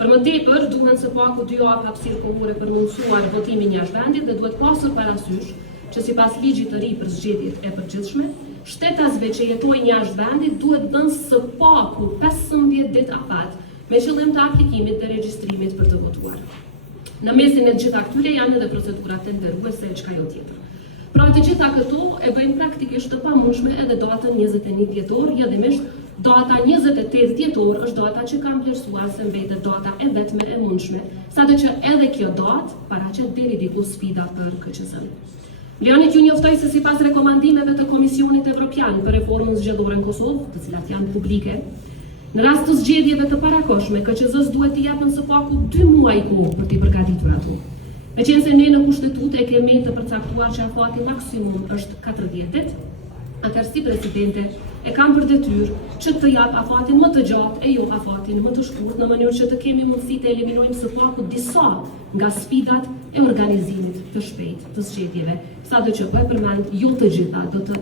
Për më tepër, duhen së paku 2 javë hapësirë kohore për mundësuar votimin jashtë vendit dhe duhet pasur parasysh që sipas ligjit të ri për zgjedhjet e përgjithshme, shtetasve që jetojnë jashtë vendit duhet dhënë së paku 15 ditë afat me qëllim të aplikimit dhe regjistrimit për të votuar. Në mesin e gjitha këtyre janë edhe procedurat tenderuese e çka jo tjetër. Pra të gjitha këto e bëjnë praktikisht të pamundshme edhe datën 21 dhjetor, jedimisht data 28 dhjetor është data që kam vlerësuar se mbetet data e vetme e mundshme, sado që edhe kjo datë paraqet deri diku sfida për KQS-n. Lejonit ju njoftoj se sipas rekomandimeve të Komisionit Evropian për reformën zgjedhore në Kosovë, të cilat janë publike, në rast të zgjedhjeve të parakoshme, KQS-s duhet t'i japën së paku 2 muaj kohë për t'i përgatitur ato. Me qenë se ne në kushtetut e kemi të përcaktuar që afati maksimum është 40 ditë, atëherë si presidente e kam për detyrë që të jap afatin më të gjatë e jo afatin më të shkurt, në mënyrë që të kemi mundësi të eliminojmë së paku disa nga sfidat e organizimit të shpejtë të zgjedhjeve, sado që po e përmend jo të gjitha do të